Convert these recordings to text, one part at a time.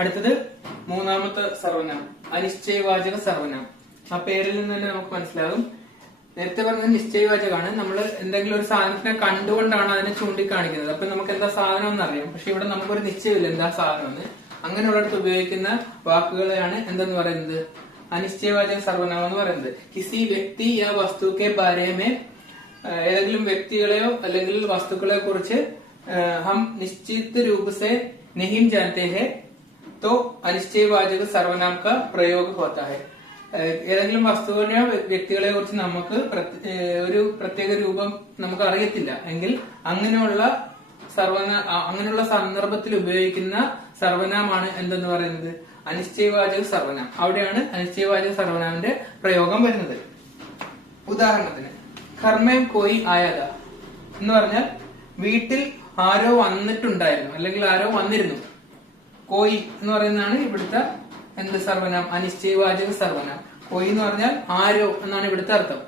അടുത്തത് മൂന്നാമത്തെ സർവനാമം അനിശ്ചയവാചക സർവനാമം. ആ പേരിൽ നിന്ന് തന്നെ നമുക്ക് മനസ്സിലാകും. നേരത്തെ പറഞ്ഞത് നിശ്ചയവാചകമാണ്. നമ്മൾ എന്തെങ്കിലും ഒരു സാധനത്തിനെ കണ്ടുകൊണ്ടാണ് അതിനെ ചൂണ്ടിക്കാണിക്കുന്നത്. അപ്പൊ നമുക്ക് എന്താ സാധനം എന്ന് അറിയാം. പക്ഷെ ഇവിടെ നമുക്കൊരു നിശ്ചയമില്ല എന്താ സാധനം എന്ന്. അങ്ങനെയുള്ളിടത്ത് ഉപയോഗിക്കുന്ന വാക്കുകളെയാണ് എന്തെന്ന് പറയുന്നത്, അനിശ്ചയവാചക സർവനാമം എന്ന് പറയുന്നത്. കിസി വ്യക്തി യാ വസ്തു കെ ബാരെ മേ, ഏതെങ്കിലും വ്യക്തികളെയോ അല്ലെങ്കിൽ വസ്തുക്കളെ കുറിച്ച് ഹം നിശ്ചിത രൂപ സെ नहीं जानते हैं तो അനിശ്ചയവാചക സർവനാം കാ പ്രയോഗ ഹോത്താ ഹൈ. ഏതെങ്കിലും വസ്തുവിനെയോ വ്യക്തികളെ കുറിച്ച് നമുക്ക് ഒരു പ്രത്യേക രൂപം നമുക്ക് അറിയത്തില്ല എങ്കിൽ അങ്ങനെയുള്ള സന്ദർഭത്തിൽ ഉപയോഗിക്കുന്ന സർവനാമാണ് എന്തെന്ന് പറയുന്നത്, അനിശ്ചയവാചക സർവനാം. അവിടെയാണ് അനിശ്ചയവാചക സർവനാമിന്റെ പ്രയോഗം വരുന്നത്. ഉദാഹരണത്തിന് ഘർമേം കോയി ആയാത എന്ന് പറഞ്ഞാൽ വീട്ടിൽ ആരോ വന്നിട്ടുണ്ടായിരുന്നു അല്ലെങ്കിൽ ആരോ വന്നിരുന്നു. കോയി എന്ന് പറയുന്നതാണ് ഇവിടുത്തെ എന്ത് സർവനാം, അനിശ്ചയവാചക സർവനാം. കോയി എന്ന് പറഞ്ഞാൽ ആരോ എന്നാണ് ഇവിടുത്തെ അർത്ഥം.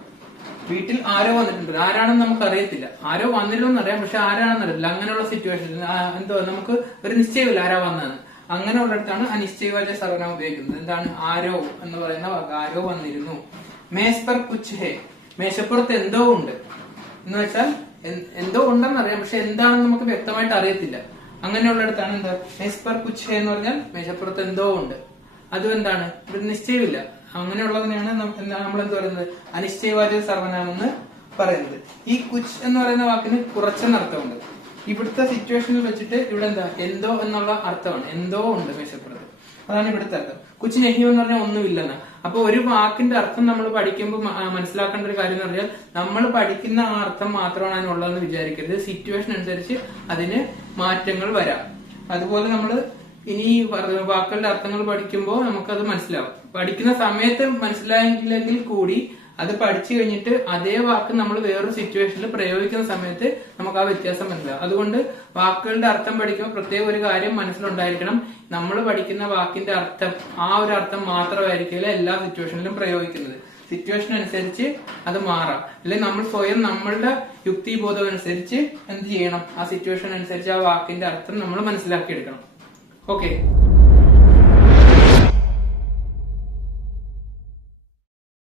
വീട്ടിൽ ആരോ വന്നിട്ടുണ്ട്, ആരാണെന്ന് നമുക്ക് അറിയത്തില്ല. ആരോ വന്നില്ലെന്ന് അറിയാം, പക്ഷെ ആരാണെന്ന് അറിയില്ല. അങ്ങനെയുള്ള സിറ്റുവേഷനിൽ എന്തോ നമുക്ക് ഒരു നിശ്ചയമില്ല ആരാ വന്നതെന്ന്. അങ്ങനെയുള്ളിടത്താണ് അനിശ്ചയവാചക സർവനാം ഉപയോഗിക്കുന്നത്. എന്താണ് ആരോ എന്ന് പറയുന്ന വാക്ക്, ആരോ വന്നിരുന്നു. മേസ് പർ കുച്ച് ഹേ, മേശപ്പുറത്ത് എന്തോ ഉണ്ട് എന്ന് വെച്ചാൽ എന്തോ ഉണ്ടെന്ന് അറിയാം, പക്ഷെ എന്താണെന്ന് നമുക്ക് വ്യക്തമായിട്ട് അറിയത്തില്ല. അങ്ങനെയുള്ളിടത്താണ് എന്താ മേസ് പർ കുച്ച് ഹേ എന്ന് പറഞ്ഞാൽ മേശപ്പുറത്ത് എന്തോ ഉണ്ട്. അതും എന്താണ് ഇവിടെ നിശ്ചയമില്ല. അങ്ങനെയുള്ളതിനെയാണ് നമ്മൾ എന്ത് പറയുന്നത്, അനിശ്ചയവാചക സർവനാമം എന്ന് പറയുന്നത്. ഈ കുച്ച് എന്ന് പറയുന്ന വാക്കിന് കുറച്ചെന്നർത്ഥമുണ്ട്. ഇവിടുത്തെ സിറ്റുവേഷനിൽ വെച്ചിട്ട് ഇവിടെ എന്താ എന്തോ എന്നുള്ള അർത്ഥമാണ്. എന്തോ ഉണ്ട് മേശപ്പുറത്ത്, അതാണ് ഇവിടുത്തെ അർത്ഥം. കുച്ച് നെഹി എന്ന് പറഞ്ഞാൽ ഒന്നുമില്ലെന്ന. അപ്പൊ ഒരു വാക്കിന്റെ അർത്ഥം നമ്മൾ പഠിക്കുമ്പോൾ മനസ്സിലാക്കേണ്ട ഒരു കാര്യം എന്ന് പറഞ്ഞാൽ നമ്മൾ പഠിക്കുന്ന ആ അർത്ഥം മാത്രമാണ് അതിനുള്ളതെന്ന് വിചാരിക്കരുത്. സിറ്റുവേഷൻ അനുസരിച്ച് അതിന് മാറ്റങ്ങൾ വരാം. അതുപോലെ നമ്മൾ ഇനി വാക്കുകളുടെ അർത്ഥങ്ങൾ പഠിക്കുമ്പോൾ നമുക്കത് മനസ്സിലാവും. പഠിക്കുന്ന സമയത്ത് മനസ്സിലായില്ലെങ്കിൽ കൂടി അത് പഠിച്ചു കഴിഞ്ഞിട്ട് അതേ വാക്ക് നമ്മൾ വേറൊരു സിറ്റുവേഷനിൽ പ്രയോഗിക്കുന്ന സമയത്ത് നമുക്ക് ആ വ്യത്യാസം മനസ്സിലാവും. അതുകൊണ്ട് വാക്കുകളുടെ അർത്ഥം പഠിക്കുമ്പോൾ പ്രത്യേക ഒരു കാര്യം മനസ്സിലുണ്ടായിരിക്കണം. നമ്മൾ പഠിക്കുന്ന വാക്കിന്റെ അർത്ഥം ആ ഒരു അർത്ഥം മാത്രമായിരിക്കില്ല എല്ലാ സിറ്റുവേഷനിലും പ്രയോഗിക്കുന്നത്. സിറ്റുവേഷൻ അനുസരിച്ച് അത് മാറാം. അല്ലെങ്കിൽ നമ്മൾ സ്വയം നമ്മളുടെ യുക്തിബോധം അനുസരിച്ച് എന്ത് ചെയ്യണം, ആ സിറ്റുവേഷൻ അനുസരിച്ച് ആ വാക്കിന്റെ അർത്ഥം നമ്മൾ മനസ്സിലാക്കിയെടുക്കണം. ഓക്കെ.